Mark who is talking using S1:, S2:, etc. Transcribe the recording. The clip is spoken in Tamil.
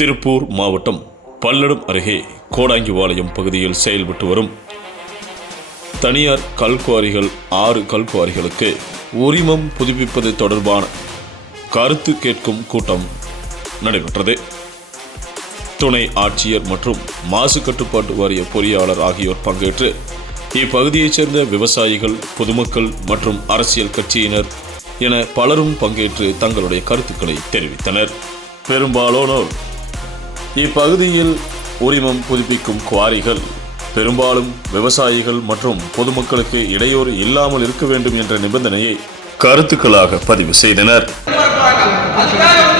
S1: திருப்பூர் மாவட்டம் பல்லடம் அருகே கோடாங்கிபாளையம் பகுதியில் செயல்பட்டு வரும் தனியார் கல்குவாரிகள் ஆறு கல்குவாரிகளுக்கு உரிமம் புதுப்பிப்பது தொடர்பான கருத்து கேட்கும் கூட்டம் நடைபெற்றது. துணை ஆட்சியர் மற்றும் மாசு கட்டுப்பாட்டு வாரிய பொறியாளர் ஆகியோர் பங்கேற்று இப்பகுதியைச் சேர்ந்த விவசாயிகள் பொதுமக்கள் மற்றும் அரசியல் கட்சியினர் என பலரும் பங்கேற்று தங்களுடைய கருத்துக்களை தெரிவித்தனர். பெரும்பாலானோர் இப்பகுதியில் உரிமம் புதுப்பிக்கும் குவாரிகள் பெரும்பாலும் விவசாயிகள் மற்றும் பொதுமக்களுக்கு இடையூறு இல்லாமல் இருக்க வேண்டும் என்ற நிபந்தனையை கருத்துக்களாக பதிவு செய்தனர்.
S2: அதுக்காக